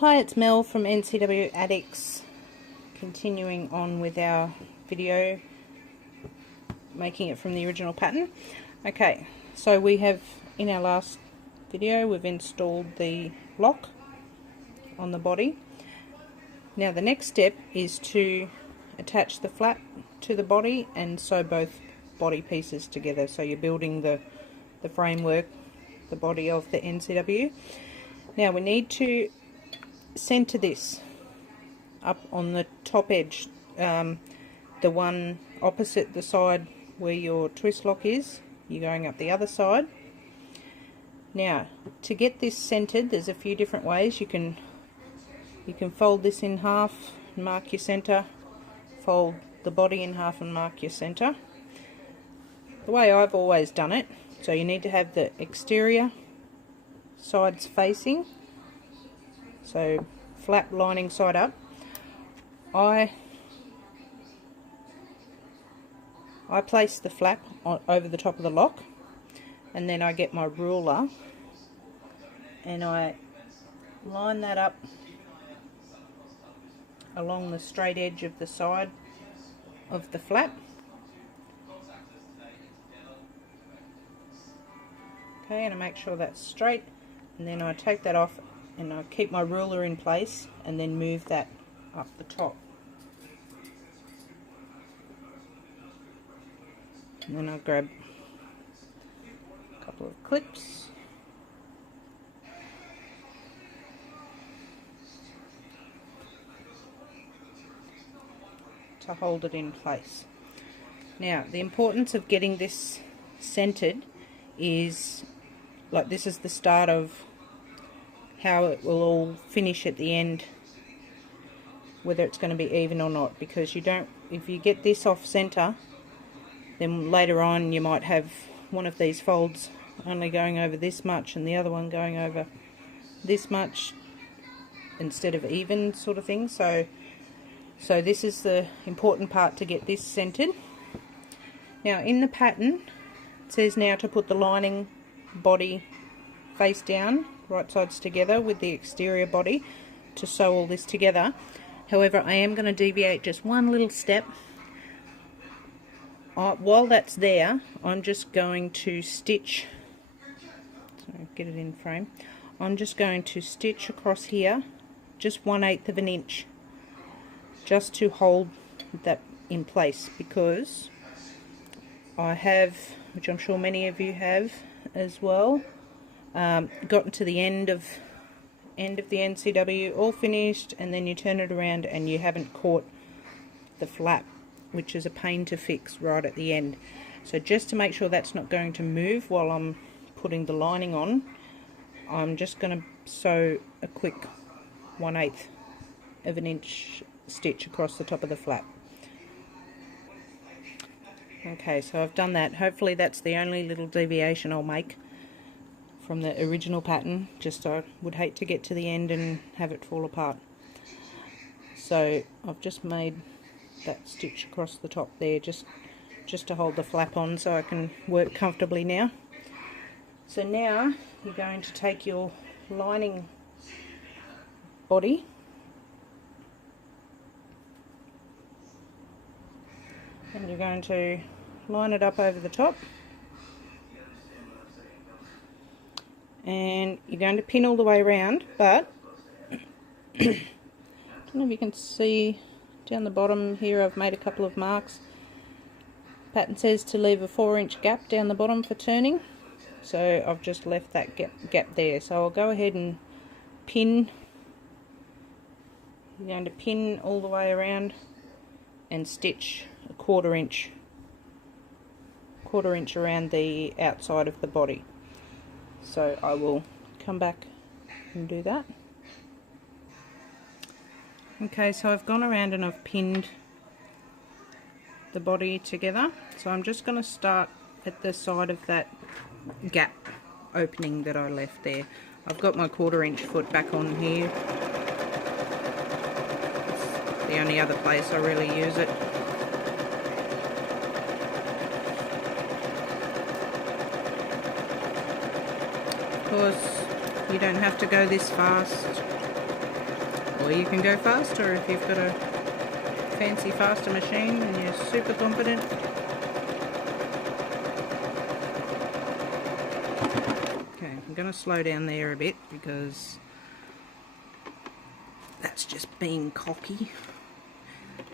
Hi, it's Mel from NCW Addicts, continuing on with our video, making it from the original pattern. Okay, so we have, in our last video, we've installed the lock on the body. Now the next step is to attach the flap to the body and sew both body pieces together. So you're building the framework, the body of the NCW. Now we need to center this up on the top edge, the one opposite the side where your twist lock is. You're going up the other side. Now to get this centered, there's a few different ways. You can fold this in half and mark your center, fold the body in half and mark your center. The way I've always done it, so you need to have the exterior sides facing, so flap lining side up. I place the flap over the top of the lock, and then I get my ruler and I line that up along the straight edge of the side of the flap. Okay, and I make sure that's straight, and then I take that off and I keep my ruler in place and then move that up the top. And then I'll grab a couple of clips. To hold it in place. Now the importance of getting this centered is, like, this is the start of how it will all finish at the end, whether it's going to be even or not, because you don't, if you get this off center, then later on you might have one of these folds only going over this much and the other one going over this much instead of even, sort of thing. So this is the important part, to get this centered. Now in the pattern it says now to put the lining body face down, right sides together with the exterior body, to sew all this together. However, I am going to deviate just one little step. While that's there, I'm just going to stitch, so get it in frame, I'm just going to stitch across here just 1/8 of an inch, just to hold that in place, because I have, which I'm sure many of you have as well, gotten to the end of the NCW, all finished, and then you turn it around and you haven't caught the flap, which is a pain to fix right at the end. So just to make sure that's not going to move while I'm putting the lining on, I'm just going to sew a quick 1/8 of an inch stitch across the top of the flap. Okay, so I've done that. Hopefully that's the only little deviation I'll make from the original pattern. Just I would hate to get to the end and have it fall apart. So I've just made that stitch across the top there, just to hold the flap on, so I can work comfortably now. So now you're going to take your lining body and you're going to line it up over the top, and you're going to pin all the way around, but I don't know if you can see down the bottom here, I've made a couple of marks. Pattern says to leave a 4-inch gap down the bottom for turning, so I've just left that gap there. So I'll go ahead and pin. You're going to pin all the way around and stitch a 1/4 inch around the outside of the body. So I will come back and do that. Okay, so I've gone around and I've pinned the body together. So I'm just going to start at the side of that gap opening that I left there. I've got my 1/4 inch foot back on here. It's the only other place I really use it. Of course, you don't have to go this fast. Or you can go faster if you've got a fancy faster machine and you're super confident. Okay, I'm going to slow down there a bit because that's just being cocky.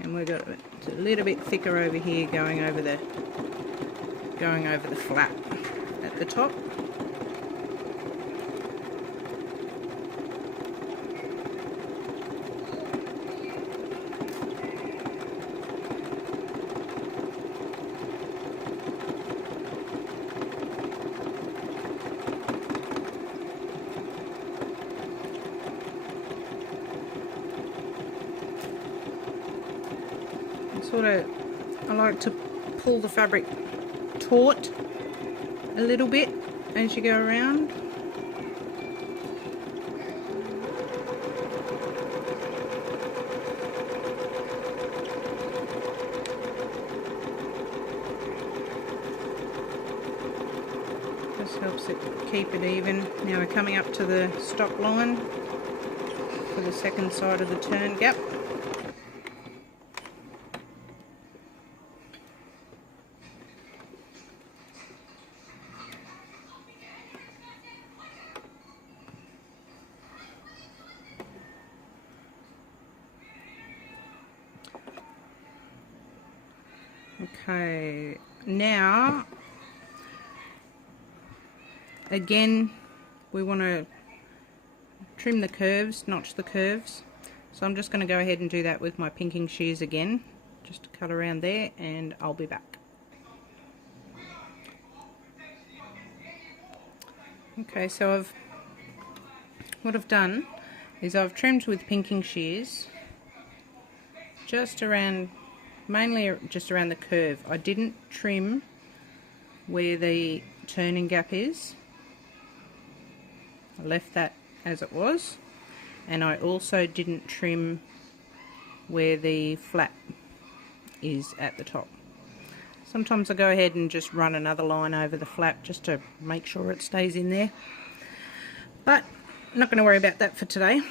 And we've got it a little bit thicker over here going over the flap at the top. I like to pull the fabric taut a little bit as you go around. Just helps it keep it even. Now we're coming up to the stock line for the second side of the turn gap. Okay, now again we want to trim the curves, notch the curves, so I'm just going to go ahead and do that with my pinking shears again, just to cut around there, and I'll be back. Okay, so what I've done is I've trimmed with pinking shears just around, mainly just around the curve. I didn't trim where the turning gap is. I left that as it was, and I also didn't trim where the flap is at the top. Sometimes I go ahead and just run another line over the flap just to make sure it stays in there, but I'm not going to worry about that for today.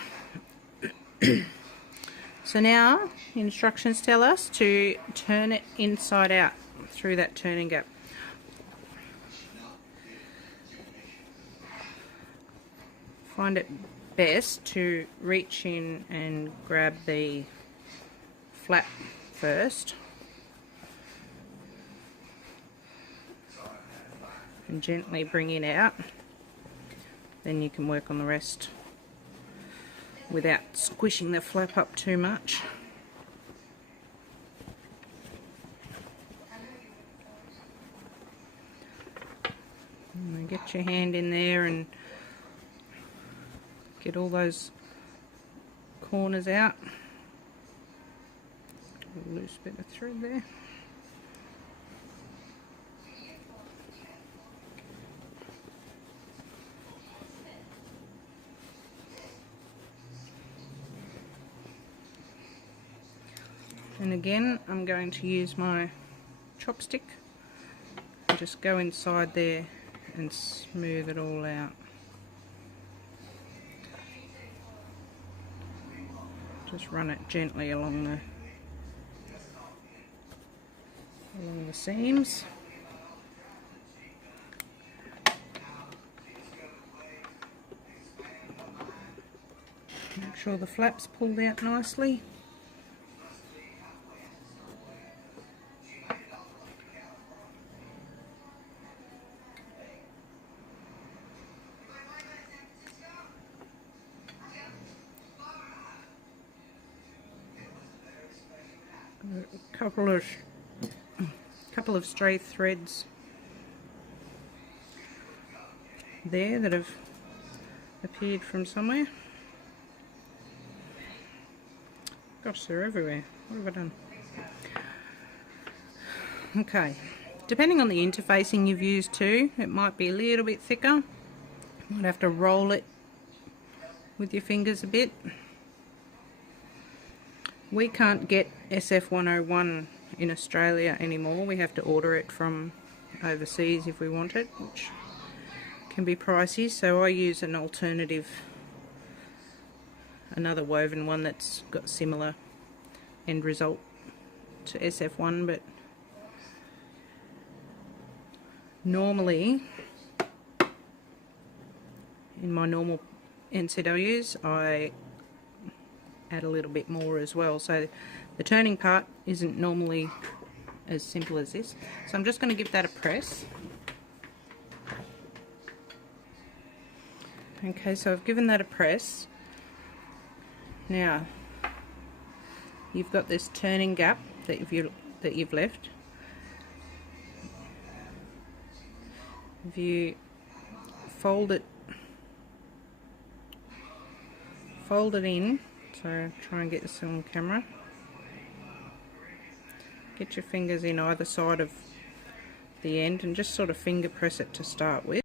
So now instructions tell us to turn it inside out through that turning gap. Find it best to reach in and grab the flap first and gently bring it out. Then you can work on the rest without squishing the flap up too much. And get your hand in there and get all those corners out. A loose bit of thread there. And again, I'm going to use my chopstick and just go inside there and smooth it all out. Just run it gently along the seams. Make sure the flap's pulled out nicely. A couple of stray threads there that have appeared from somewhere. Gosh, they're everywhere. What have I done? Okay, depending on the interfacing you've used too, it might be a little bit thicker. You might have to roll it with your fingers a bit. We can't get SF101 in Australia anymore. We have to order it from overseas if we want it, which can be pricey, so I use an alternative another woven one that's got similar end result to SF1, but normally in my normal NCWs I add a little bit more as well, so the turning part isn't normally as simple as this. So I'm just going to give that a press. Okay, so I've given that a press. Now you've got this turning gap that you've left. If you fold it in, so try and get this on camera. Get your fingers in either side of the end and just sort of finger press it to start with.